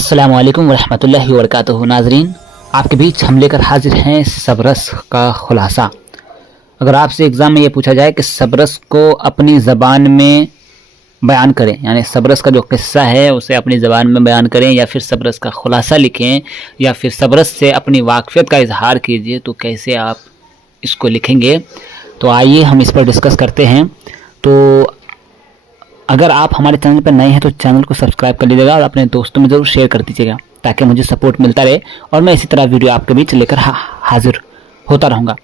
अस्सलाम वालेकुम वरहमतुल्लाहि वबरकातुहू। नाजरीन, आपके बीच हम लेकर हाजिर हैं सबरस का खुलासा। अगर आपसे एग्ज़ाम में ये पूछा जाए कि सबरस को अपनी ज़बान में बयान करें, यानी सबरस का जो किस्सा है उसे अपनी ज़बान में बयान करें, या फिर सबरस का खुलासा लिखें, या फिर सबरस से अपनी वाक़फ़ियत का इजहार कीजिए, तो कैसे आप इसको लिखेंगे? तो आइए हम इस पर डिस्कस करते हैं। तो अगर आप हमारे चैनल पर नए हैं तो चैनल को सब्सक्राइब कर लीजिएगा और अपने दोस्तों में ज़रूर शेयर कर दीजिएगा, ताकि मुझे सपोर्ट मिलता रहे और मैं इसी तरह वीडियो आपके बीच लेकर हाजिर होता रहूँगा।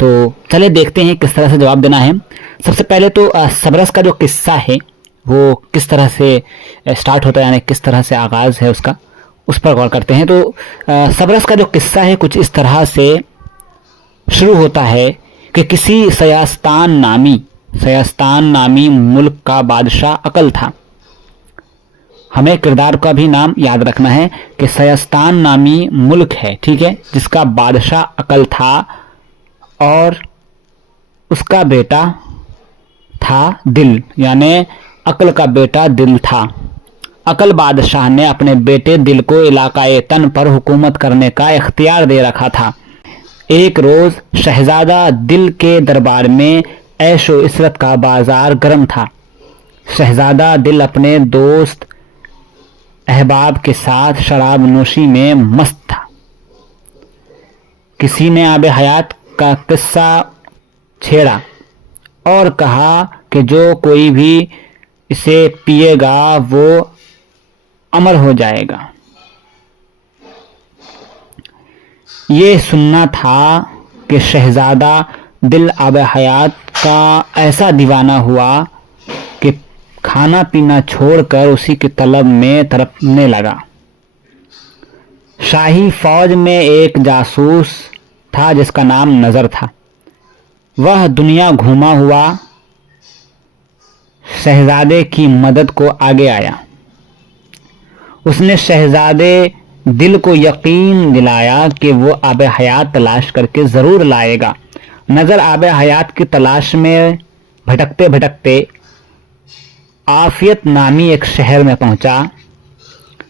तो चलिए देखते हैं किस तरह से जवाब देना है। सबसे पहले तो सबरस का जो किस्सा है वो किस तरह से स्टार्ट होता है, यानी किस तरह से आगाज़ है उसका, उस पर गौर करते हैं। तो सबरस का जो किस्सा है कुछ इस तरह से शुरू होता है कि किसी सयास्तान नामी मुल्क का बादशाह अकल था। हमें किरदार का भी नाम याद रखना है कि सयास्तान नामी मुल्क है, ठीक है, जिसका बादशाह अकल था और उसका बेटा था दिल, यानी अकल का बेटा दिल था। अकल बादशाह ने अपने बेटे दिल को इलाकाए तन पर हुकूमत करने का इख्तियार दे रखा था। एक रोज़ शहजादा दिल के दरबार में ऐशो इशरत का बाजार गर्म था। शहजादा दिल अपने दोस्त अहबाब के साथ शराब नोशी में मस्त था। किसी ने आब हयात का किस्सा छेड़ा और कहा कि जो कोई भी इसे पिएगा वो अमर हो जाएगा। ये सुनना था कि शहजादा दिल आब हयात का ऐसा दीवाना हुआ कि खाना पीना छोड़कर उसी की तलब में तड़पने लगा। शाही फौज में एक जासूस था जिसका नाम नज़र था। वह दुनिया घूमा हुआ शहजादे की मदद को आगे आया। उसने शहजादे दिल को यकीन दिलाया कि वो आब हयात तलाश करके ज़रूर लाएगा। नज़र आब हयात की तलाश में भटकते भटकते आफियत नामी एक शहर में पहुंचा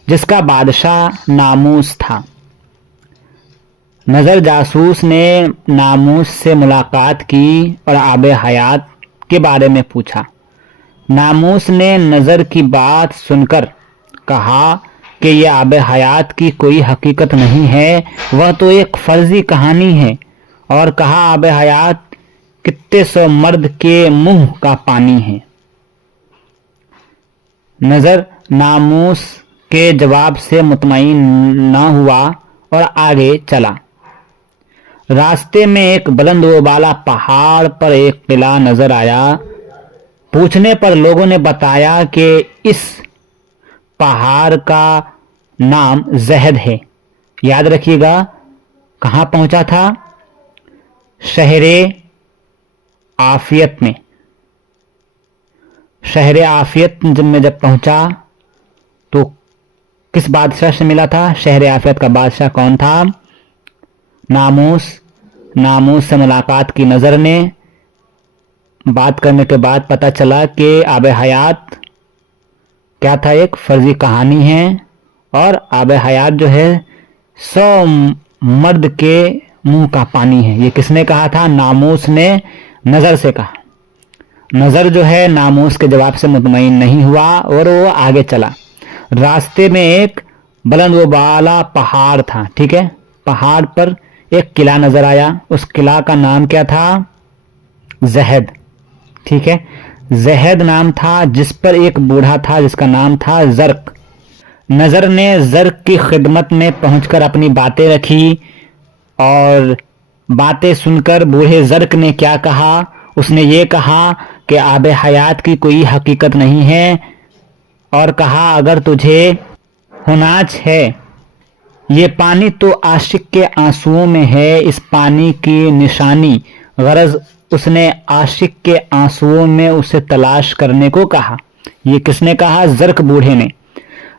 जिसका बादशाह नामूस था। नज़र जासूस ने नामूस से मुलाकात की और आब हयात के बारे में पूछा। नामूस ने नज़र की बात सुनकर कहा कि यह आब हयात की कोई हकीकत नहीं है, वह तो एक फर्जी कहानी है, और कहा आब हयात कितने सौ मर्द के मुंह का पानी है। नज़र नामूस के जवाब से मुतमईन न हुआ और आगे चला। रास्ते में एक बुलंद वाला पहाड़ पर एक किला नजर आया। पूछने पर लोगों ने बताया कि इस पहाड़ का नाम जहद है। याद रखिएगा, कहाँ पहुंचा था? शहरे आफियत में। शहरे आफियत में जब पहुंचा तो किस बादशाह से मिला था? शहरे आफियत का बादशाह कौन था? नामूस। नामूस से मुलाकात की नज़र ने। बात करने के बाद पता चला कि आब हयात क्या था, एक फर्जी कहानी है, और आब हयात जो है 100 मर्द के मुंह का पानी है। ये किसने कहा था? नामूस ने नज़र से कहा। नज़र जो है नामूस के जवाब से मुतमईन नहीं हुआ और वो आगे चला। रास्ते में एक बुलंद वाला पहाड़ था, ठीक है। पहाड़ पर एक किला नज़र आया। उस किला का नाम क्या था? जहद, ठीक है। जहद नाम था, जिस पर एक बूढ़ा था जिसका नाम था जर्क। नज़र ने जर्क की खिदमत में पहुंचकर अपनी बातें रखी, और बातें सुनकर बूढ़े जर्क ने क्या कहा? उसने ये कहा कि आब हयात की कोई हकीकत नहीं है, और कहा अगर तुझे होनाच है, ये पानी तो आशिक के आंसुओं में है, इस पानी की निशानी। गरज उसने आशिक के आंसुओं में उसे तलाश करने को कहा। ये किसने कहा? जर्क बूढ़े ने।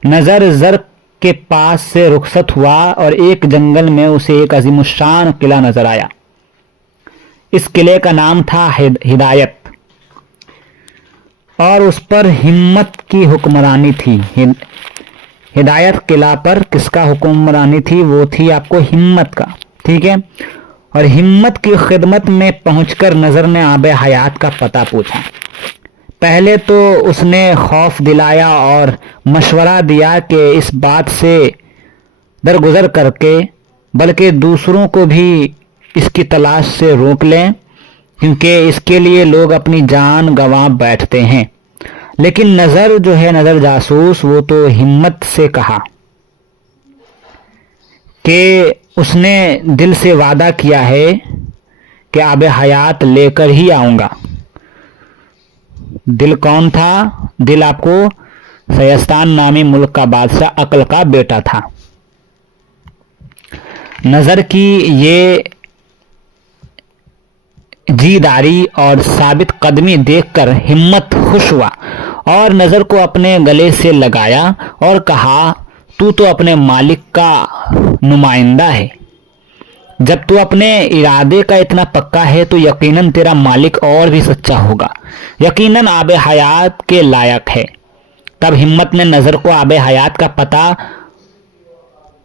नज़र जर्क के पास से रुखसत हुआ और एक जंगल में उसे एक अजीमुशान किला नजर आया। इस किले का नाम था हिदायत, और उस पर हिम्मत की हुक्मरानी थी। ہدایت قلعہ پر کس کا حکمرانی تھی؟ وہ تھی آپ کو ہمت کا، ٹھیک ہے۔ اور ہمت کی خدمت میں پہنچ کر نظر نے آب حیات کا پتہ پوچھا۔ پہلے تو اس نے خوف دلایا اور مشورہ دیا کہ اس بات سے درگزر کر کے بلکہ دوسروں کو بھی اس کی تلاش سے روک لیں، کیونکہ اس کے لیے لوگ اپنی جان گنوا بیٹھتے ہیں۔ لیکن نظر جو ہے، نظر جاسوس، وہ تو ہمت سے کہا کہ اس نے دل سے وعدہ کیا ہے کہ آب حیات لے کر ہی آؤں گا۔ دل کون تھا؟ دل آپ کو سیستان نامی ملک کا بادشاہ عقل کا بیٹا تھا۔ نظر کی یہ جیداری اور ثابت قدمی دیکھ کر ہمت خوش ہوا اور نظر کو اپنے گلے سے لگایا اور کہا، تو تو اپنے مالک کا نمائندہ ہے۔ جب تو اپنے ارادے کا اتنا پکا ہے تو یقیناً تیرا مالک اور بھی سچا ہوگا، یقیناً آب حیات کے لائق ہے۔ تب ہمت نے نظر کو آب حیات کا پتہ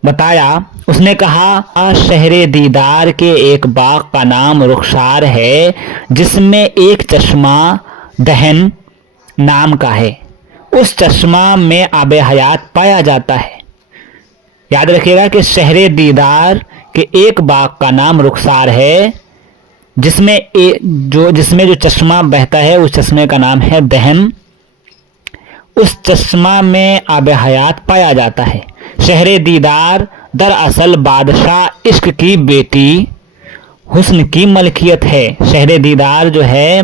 بتایا۔ اس نے کہا، شہر دیدار کے ایک باغ کا نام رخسار ہے، جس میں ایک چشمہ دہن نام کا ہے۔ اس چشمہ میں آب حیات پایا جاتا ہے۔ یاد رکھیے گا کہ شہر دیدار کے ایک باغ کا نام رخسار ہے، جس میں جو چشمہ بہتا ہے اس چشمے کا نام ہے دہن۔ اس چشمہ میں آب حیات پایا جاتا ہے۔ شہر دیدار دراصل بادشاہ عشق کی بیٹی حسن کی ملکیت ہے۔ شہر دیدار جو ہے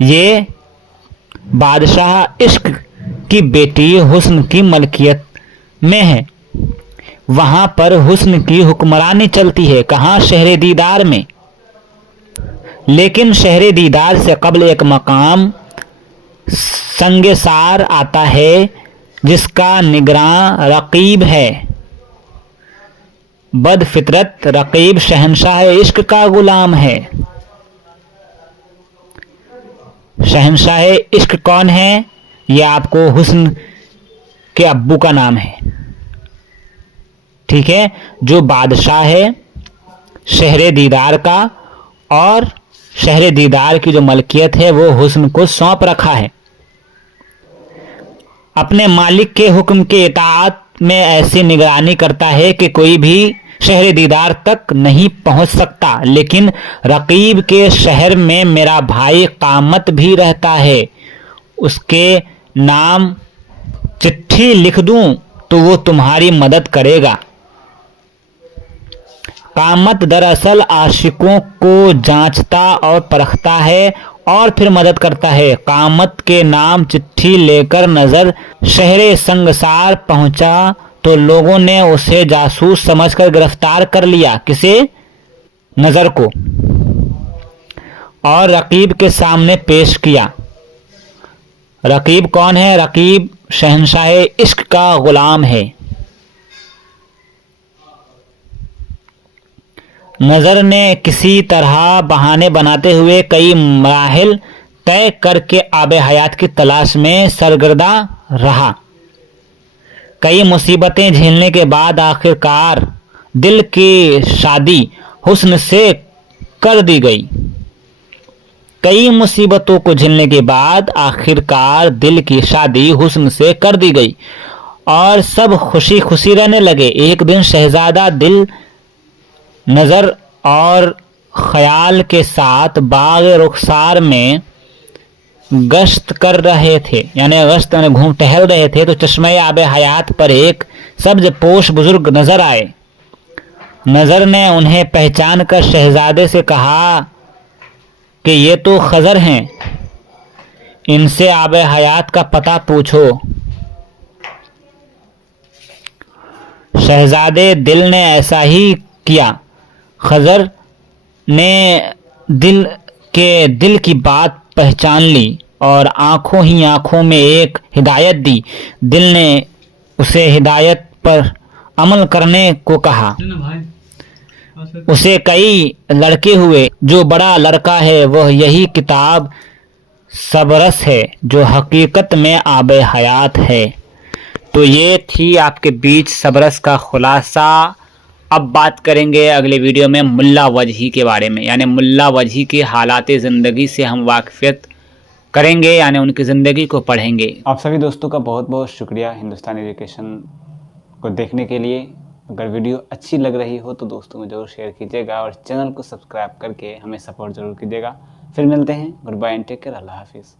یہ بادشاہ عشق کی بیٹی حسن کی ملکیت میں ہے۔ وہاں پر حسن کی حکمرانی چلتی ہے۔ کہاں؟ شہر دیدار میں۔ لیکن شہر دیدار سے قبل ایک مقام سنگسار آتا ہے، جس کا نگراں رقیب ہے۔ بد فطرت رقیب شہنشاہ عشق کا غلام ہے۔ شہنشاہ عشق کون ہے؟ یہ آپ کو حسن کے ابو کا نام ہے، ٹھیک ہے، جو بادشاہ ہے شہر دیدار کا، اور شہر دیدار کی جو ملکیت ہے وہ حسن کو سونپ رکھا ہے۔ اپنے مالک کے حکم کے اطاعت میں ایسی نگرانی کرتا ہے کہ کوئی بھی شہر دیدار تک نہیں پہنچ سکتا۔ لیکن رقیب کے شہر میں میرا بھائی قامت بھی رہتا ہے، اس کے نام چٹھی لکھ دوں تو وہ تمہاری مدد کرے گا۔ قامت دراصل عاشقوں کو جانچتا اور پرکھتا ہے اور پھر مدد کرتا ہے۔ قامت کے نام چٹھی لے کر نظر شہر سنگسار پہنچا تو لوگوں نے اسے جاسوس سمجھ کر گرفتار کر لیا۔ کسے؟ نظر کو، اور رقیب کے سامنے پیش کیا۔ رقیب کون ہے؟ رقیب شہنشاہ عشق کا غلام ہے۔ نظر نے کسی طرح بہانے بناتے ہوئے کئی مراحل طے کر کے آب حیات کی تلاش میں سرگرداں رہا۔ کئی مصیبتیں جھیلنے کے بعد آخرکار دل کی شادی حسن سے کر دی گئی۔ کئی مصیبتوں کو جھیلنے کے بعد آخرکار دل کی شادی حسن سے کر دی گئی اور سب خوشی خوشی رہنے لگے۔ ایک دن شہزادہ دل نظر اور خیال کے ساتھ باغ رخسار میں گشت کر رہے تھے، یعنی گھوم ٹہل رہے تھے، تو چشمہ آب حیات پر ایک سبز پوش بزرگ نظر آئے۔ نظر نے انہیں پہچان کر شہزادے سے کہا کہ یہ تو خضر ہیں، ان سے آب حیات کا پتہ پوچھو۔ شہزادے دل نے ایسا ہی کیا۔ خضر نے دل کی بات پہچان لی اور آنکھوں ہی آنکھوں میں ایک ہدایت دی۔ دل نے اسے ہدایت پر عمل کرنے کو کہا۔ اسے کئی لڑکے ہوئے، جو بڑا لڑکا ہے وہ یہی کتاب سبرس ہے جو حقیقت میں آب حیات ہے۔ تو یہ تھی آپ کے بیچ سبرس کا خلاصہ. اب بات کریں گے اگلے ویڈیو میں ملا وجہی کے بارے میں، یعنی ملا وجہی کے حالات زندگی سے ہم واقفیت کریں گے، یعنی ان کی زندگی کو پڑھیں گے. آپ سبھی دوستوں کا بہت بہت شکریہ ہندوستانی ایجوکیشن کو دیکھنے کے لیے. اگر ویڈیو اچھی لگ رہی ہو تو دوستوں میں ضرور شیئر کیجیے گا اور چینل کو سبسکرائب کر کے ہمیں سپورٹ ضرور کیجیے گا. پھر ملتے ہیں. Good bye and take care. اللہ حافظ.